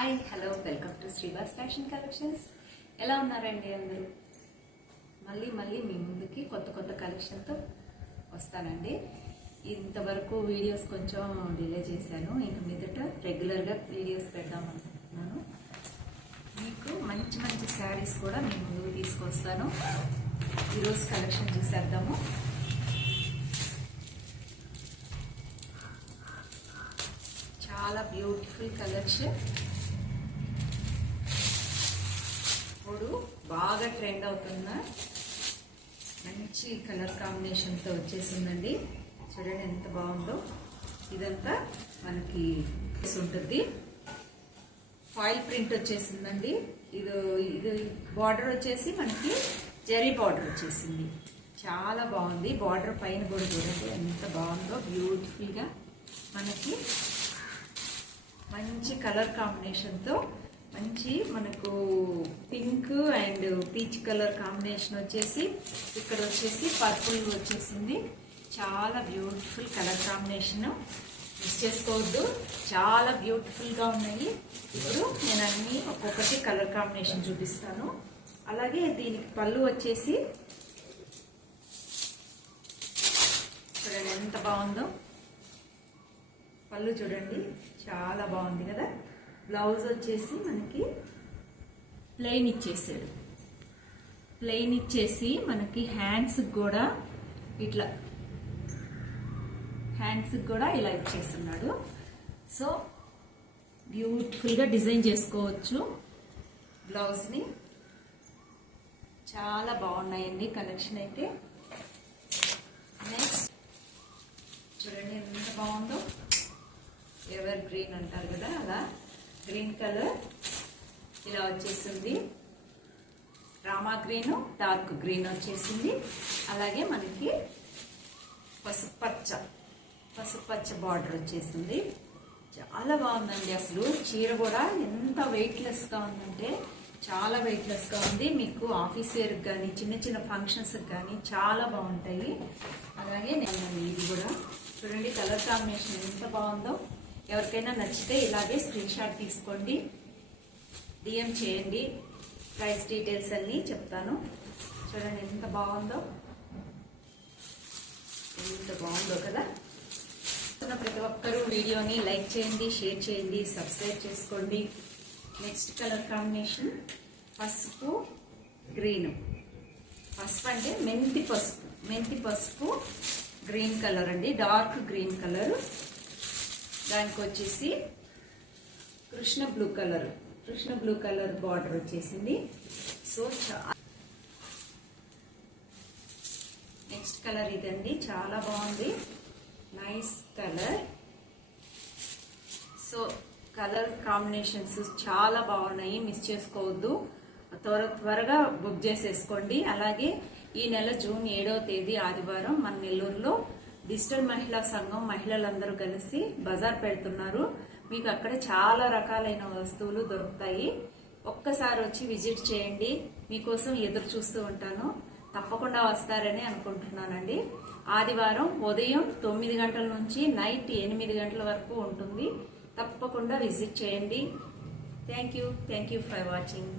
Hi hello welcome to Srivas fashion collections. ఎలా ఉన్నారండి అందరూ? మళ్ళీ మీ ముందుకి కొత్త కలెక్షన్తో వస్తానండి. ఇంతవరకు వీడియోస్ కొంచెం డిలే చేశాను. ఇంక మీదట రెగ్యులర్గా వీడియోస్ పెడదామనుకుంటున్నాను. మీకు మంచి శారీస్ కూడా మీ ముందుకు తీసుకొస్తాను. ఈరోజు కలెక్షన్ చూసేద్దాము. చాలా బ్యూటిఫుల్ కలెక్షన్. ఇప్పుడు బాగా ట్రెండ్ అవుతున్న మంచి కలర్ కాంబినేషన్తో వచ్చేసిందండి. చూడండి ఎంత బాగుందో. ఇదంతా మనకి ఉంటుంది. ఫాయిల్ ప్రింట్ వచ్చేసిందండి. ఇది బార్డర్ వచ్చేసి మనకి జరీ బార్డర్ వచ్చేసింది. చాలా బాగుంది. బార్డర్ పైన కూడా చూడండి ఎంత బాగుందో. బ్యూటిఫుల్గా మనకి మంచి కలర్ కాంబినేషన్తో మంచి మనకు pink and peach colour combination వచ్చేసి ఇక్కడ వచ్చేసి పర్పుల్ వచ్చేసింది. చాలా బ్యూటిఫుల్ కలర్ కాంబినేషన్, మిస్ చేసుకోవద్దు. చాలా బ్యూటిఫుల్గా ఉన్నాయి. ఇప్పుడు నేను అన్ని ఒక్కొక్కటి కలర్ కాంబినేషన్ చూపిస్తాను. అలాగే దీనికి పళ్ళు వచ్చేసి చూడండి ఎంత బాగుందో. పళ్ళు చూడండి చాలా బాగుంది కదా. బ్లౌజ్ వచ్చేసి మనకి ప్లెయిన్ ఇచ్చేసాడు. ప్లెయిన్ ఇచ్చేసి మనకి హ్యాండ్స్కి కూడా ఇలా ఇచ్చేస్తున్నాడు. సో బ్యూటిఫుల్గా డిజైన్ చేసుకోవచ్చు బ్లౌజ్ని. చాలా బాగున్నాయండి కలెక్షన్ అయితే. నెక్స్ట్ చూడండి ఎంత బాగుందో. ఎవర్ గ్రీన్ అంటారు కదా, అలా గ్రీన్ కలర్ ఇలా వచ్చేసింది. రామా గ్రీన్, డార్క్ గ్రీన్ వచ్చేసింది. అలాగే మనకి పసుపచ్చ బార్డర్ వచ్చేసింది. చాలా బాగుందండి. అసలు చీర కూడా ఎంత వెయిట్లెస్గా ఉందంటే చాలా వెయిట్లెస్గా ఉంది. మీకు ఆఫీస్ వేర్కి కానీ చిన్న ఫంక్షన్స్కి కానీ చాలా బాగుంటాయి. అలాగే ఇది కూడా చూడండి కలర్ కాంబినేషన్ ఎంత బాగుందో. ఎవరికైనా నచ్చితే ఇలాగే స్క్రీన్ షాట్ తీసుకోండి, డిఎం చేయండి. ప్రైస్ డీటెయిల్స్ అన్నీ చెప్తాను. చూడండి ఎంత బాగుందో కదా. ప్రతి ఒక్కరూ వీడియోని లైక్ చేయండి, షేర్ చేయండి, సబ్స్క్రైబ్ చేసుకోండి. నెక్స్ట్ కలర్ కాంబినేషన్ పసుపు గ్రీన్. పసుపు అంటే మెంతి పసుపు గ్రీన్ కలర్ అండి, డార్క్ గ్రీన్ కలర్. దానికి వచ్చేసి కృష్ణ బ్లూ కలర్ బార్డర్ వచ్చేసింది. సో నెక్స్ట్ కలర్ ఇదండి. చాలా బాగుంది, nice colour. So colour combinations చాలా బాగున్నాయి, మిస్ చేసుకోవద్దు. త్వరగా బుక్ చేసేసుకోండి. అలాగే ఈ నెల జూన్ 7వ తేదీ ఆదివారం మన నెల్లూరులో డిజిటల్ మహిళా సంఘం మహిళలందరూ కలిసి బజార్ పెడుతున్నారు. మీకు అక్కడ చాలా రకాలైన వస్తువులు దొరుకుతాయి. ఒక్కసారి వచ్చి విజిట్ చేయండి. మీకోసం ఎదురు చూస్తూ ఉంటాను. తప్పకుండా వస్తారని అనుకుంటున్నానండి. ఆదివారం ఉదయం 9 గంటల నుంచి నైట్ 8 గంటల వరకు ఉంటుంది. తప్పకుండా విజిట్ చేయండి. Thank you for watching.